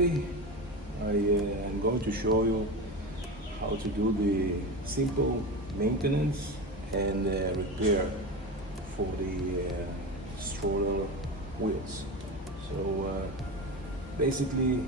Today I am going to show you how to do the simple maintenance and repair for the stroller wheels. So basically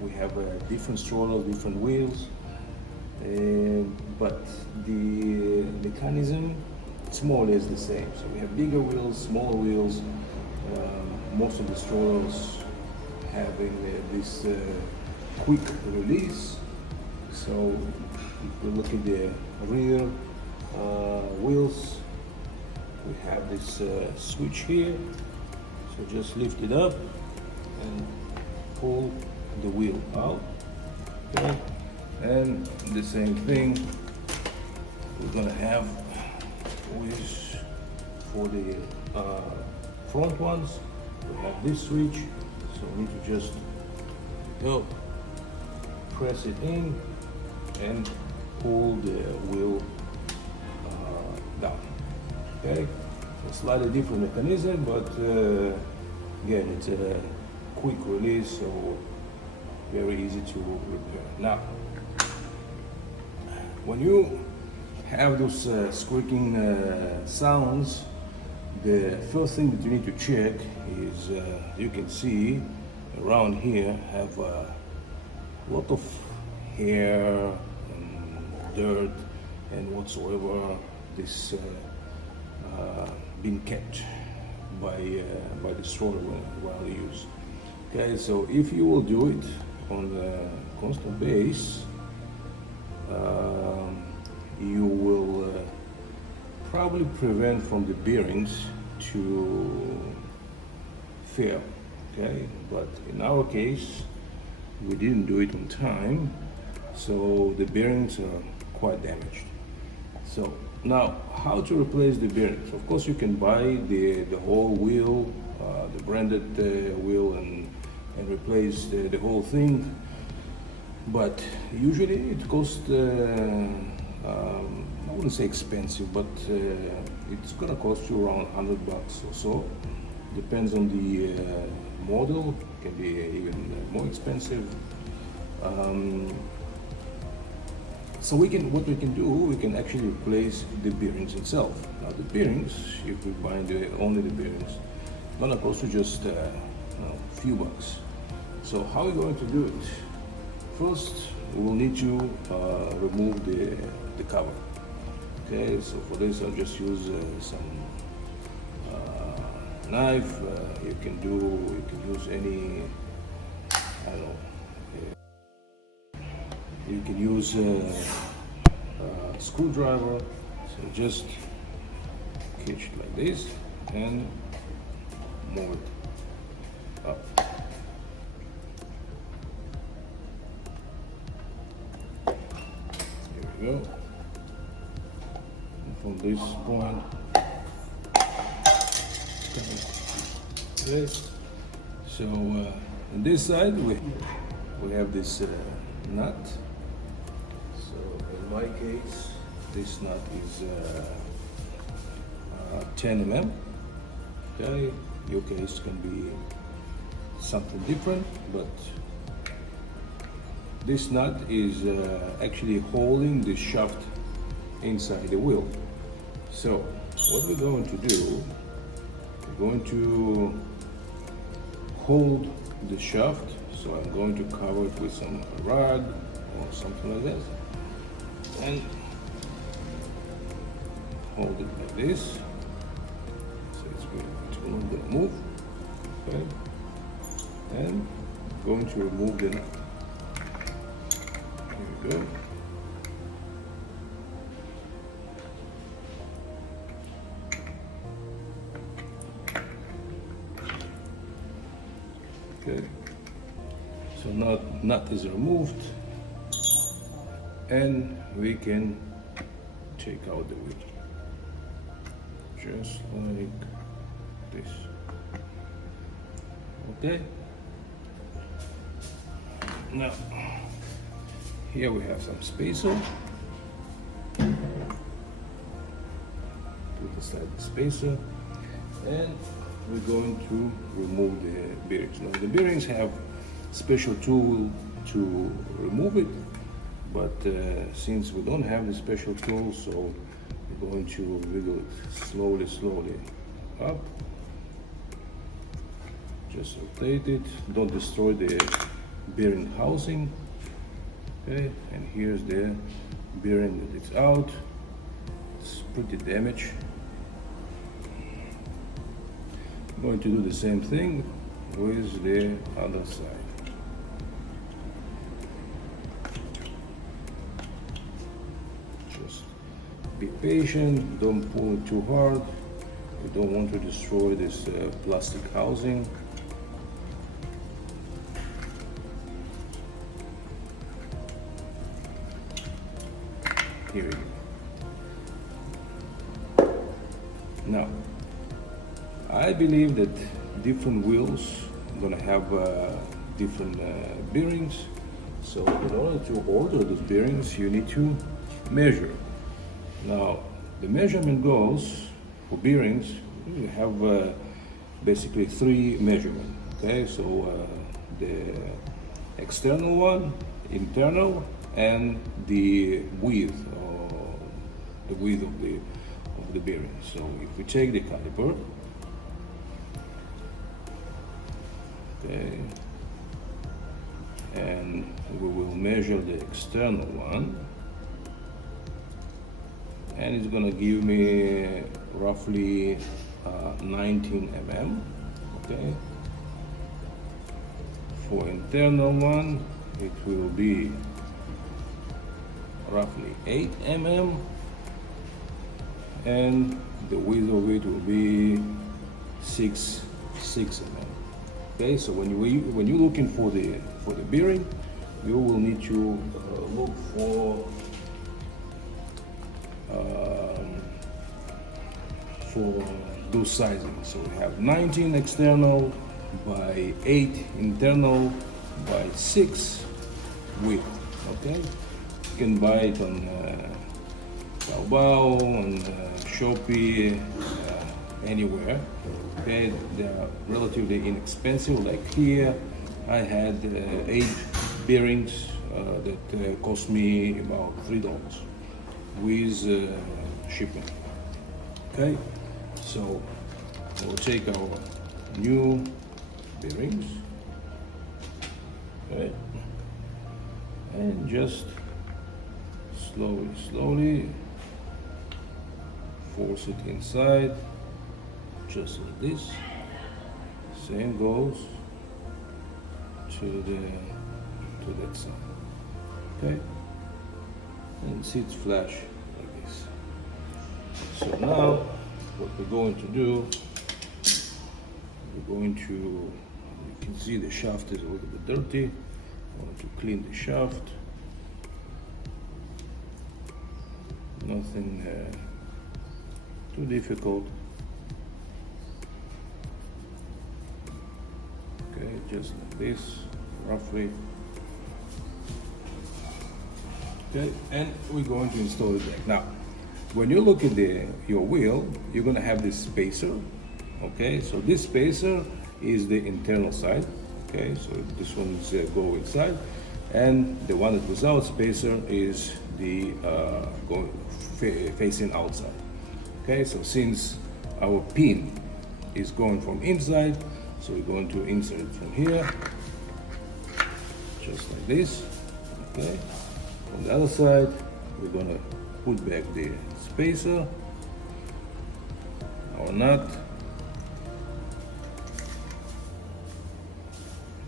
we have different strollers, different wheels, but the mechanism it's more or less the same. So we have bigger wheels, smaller wheels. Most of the strollers having this quick release. So if we look at the rear wheels, we have this switch here. So just lift it up and pull the wheel out. Okay, and the same thing we're gonna have with for the front ones. We have this switch, so we need to just press it in and pull the wheel down. Okay, a slightly different mechanism, but again, it's a quick release, so very easy to repair. Now, when you have those squeaking sounds, the first thing that you need to check is you can see around here have a lot of hair and dirt and whatsoever this been kept by the stroller while used. Okay, so if you will do it on a constant base, you will probably prevent from the bearings to fail. Okay, but in our case we didn't do it on time, so the bearings are quite damaged. So now, how to replace the bearings? Of course, you can buy the whole wheel, the branded wheel, and replace the whole thing, but usually it costs I wouldn't say expensive, but it's gonna cost you around $100 or so. Depends on the model, can be even more expensive. So what we can do, we can actually replace the bearings itself. Now the bearings, if we buy only the bearings, gonna cost you just a few bucks. So how are we going to do it? First, we will need to remove the cover. Okay, so for this I'll just use some knife. You can use any, I don't know, you can use a screwdriver. So just catch it like this and move it up. Here we go. From this point, okay. So on this side we have this nut. So in my case, this nut is 10 mm. Okay, your case can be something different, but this nut is actually holding the shaft inside the wheel. So what we're going to do, we're going to hold the shaft. So I'm going to cover it with some rag or something like this, and hold it like this. So it's going to move. Okay, and going to remove the nut. Here we go. Okay, so now nut is removed, and we can take out the wheel, just like this. Okay, now here we have some spacer. Put aside the spacer, and we're going to remove the bearings. Now the bearings have special tool to remove it, but since we don't have the special tool, so we're going to wiggle it slowly up. Just rotate it, don't destroy the bearing housing. Okay, and here's the bearing that it's out. It's pretty damaged. I'm going to do the same thing with the other side. Just be patient, don't pull it too hard. You don't want to destroy this plastic housing. Here we go. Now, I believe that different wheels are gonna have different bearings. So in order to order those bearings, you need to measure. Now, the measurement goes for bearings. You have basically 3 measurements. Okay, so the external one, internal, and the width of the bearing. So if we take the caliper, okay, and we will measure the external one, and it's gonna give me roughly 19 mm. Okay. For internal one, it will be roughly 8 mm, and the width of it will be 6 mm. Okay, so when you're looking for the bearing, you will need to look for those sizing. So we have 19 external by 8 internal by 6 width. Okay, you can buy it on Taobao, on Shopee, anywhere. Okay, they are relatively inexpensive. Like here, I had 8 bearings that cost me about $3 with shipping. Okay, so we'll take our new bearings, okay, and just slowly force it inside, just like this. Same goes to that side. Okay, and see it's flash like this. So now what we're going to do, you can see the shaft is a little bit dirty. I want to clean the shaft. Nothing too difficult. Okay, just like this, roughly. Okay, and we're going to install it back. Now, when you look at your wheel, you're gonna have this spacer. Okay, so this spacer is the internal side. Okay, so this one is go inside, and the one that without spacer is the facing outside. Okay, so since our pin is going from inside, so we're going to insert it from here, just like this. Okay, on the other side, we're gonna put back the spacer, our nut,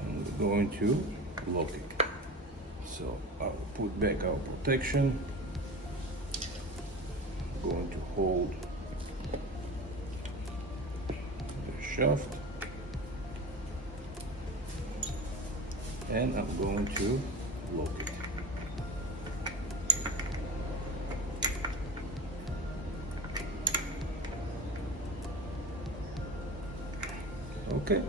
and we're going to lock it. So I'll put back our protection. I'm going to hold the shaft, and I'm going to lock it. Okay.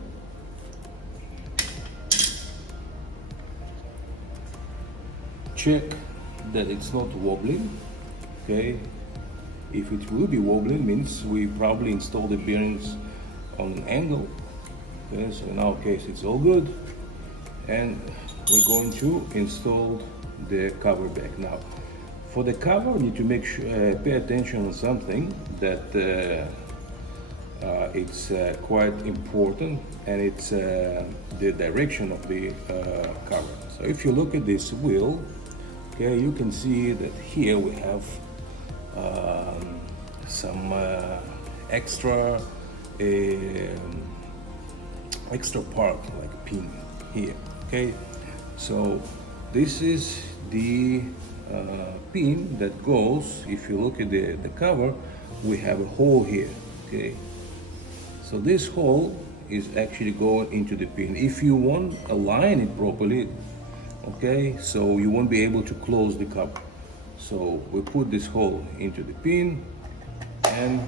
Check that it's not wobbling. Okay. If it will be wobbling, means we probably installed the bearings on an angle. Okay, so in our case it's all good. and we're going to install the cover back. Now, for the cover, you need to make sure, pay attention on something that it's quite important, and it's the direction of the cover. So if you look at this wheel, okay, you can see that here we have some extra part, like a pin here. Okay, so this is the pin that goes. If you look at the cover, we have a hole here. Okay, so this hole is actually going into the pin. If you won't align it properly, okay, so you won't be able to close the cover. So we put this hole into the pin and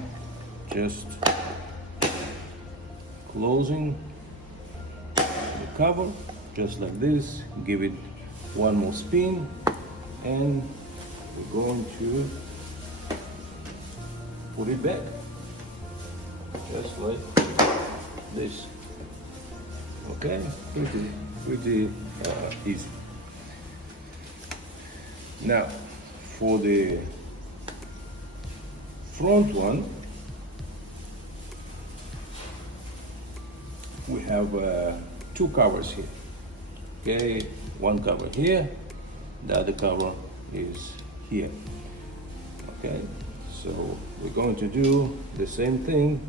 just closing the cover just like this. Give it one more spin, and we're going to put it back just like this. Okay, pretty easy. Now for the front one, we have two covers here. Okay, one cover here, the other cover is here. Okay, so we're going to do the same thing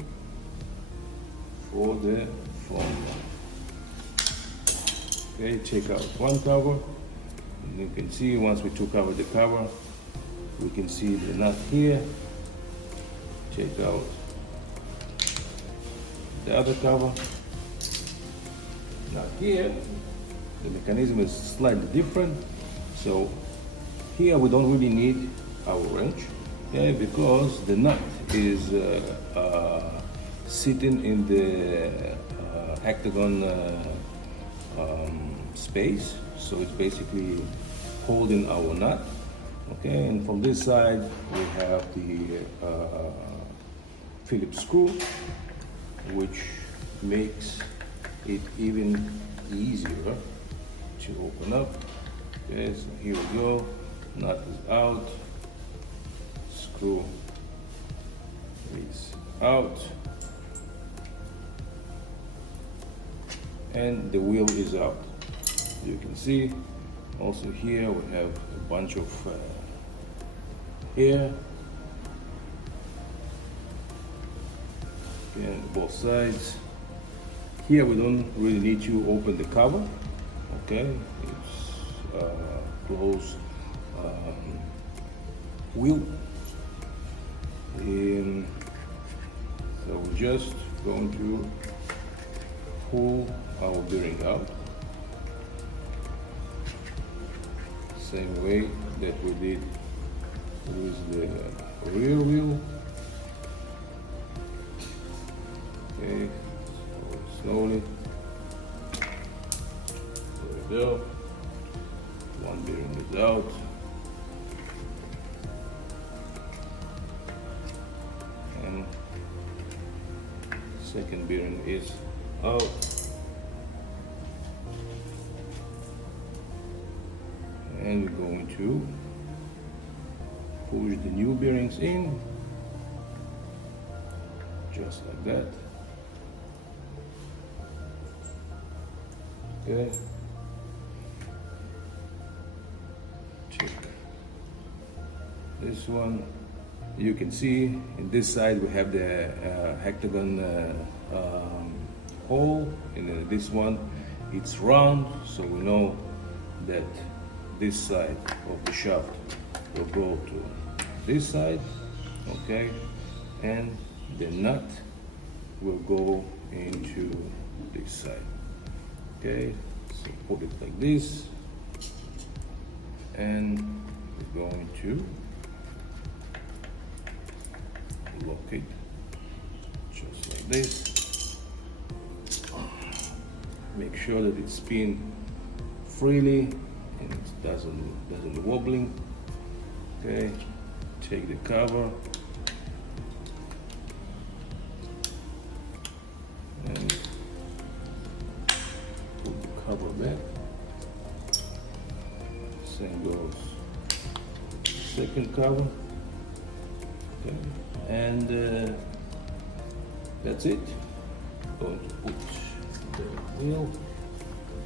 for the front one. Okay, take out one cover, and you can see once we took out the cover, we can see the nut here. Take out the other cover. Now here, the mechanism is slightly different. So here we don't really need our wrench, okay, because the nut is sitting in the hexagon space. So it's basically holding our nut. Okay, and from this side we have the Phillips screw, which makes it even easier to open up. Okay, so here we go. Nut is out. Screw is out. And the wheel is out. You can see also here we have a bunch of air. Okay, both sides. Here we don't really need to open the cover. Okay, it's closed wheel. And so we're just going to pull our bearing out. Same way that we did with the rear wheel. Okay, so slowly. There we go. One bearing is out. And second bearing is out. And we're going to push the new bearings in, just like that. Okay. Check this one. You can see in this side we have the hexagon hole, and then this one it's round, so we know that this side of the shaft will go to this side, okay, and the nut will go into this side. Okay, so put it like this, and we're going to lock it just like this. Make sure that it spins freely and it doesn't wobbling. Okay, take the cover and put the cover back. second cover. Okay. And that's it. Going to put the wheel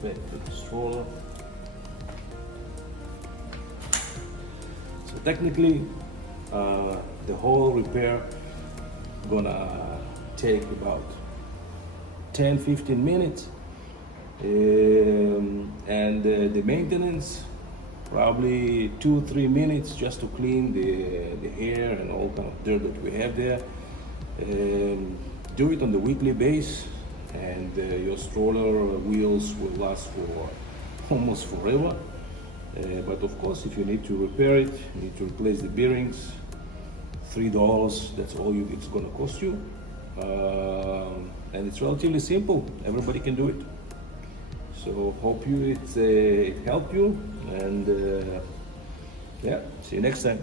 back to the stroller. So technically, the whole repair gonna take about 10-15 minutes, and the maintenance probably 2-3 minutes just to clean the hair and all kind of dirt that we have there. Do it on the weekly basis, and your stroller wheels will last for almost forever. But of course, if you need to repair it, you need to replace the bearings, $3, that's all it's gonna cost you. And it's relatively simple, everybody can do it. So hope it helped you, and yeah, see you next time.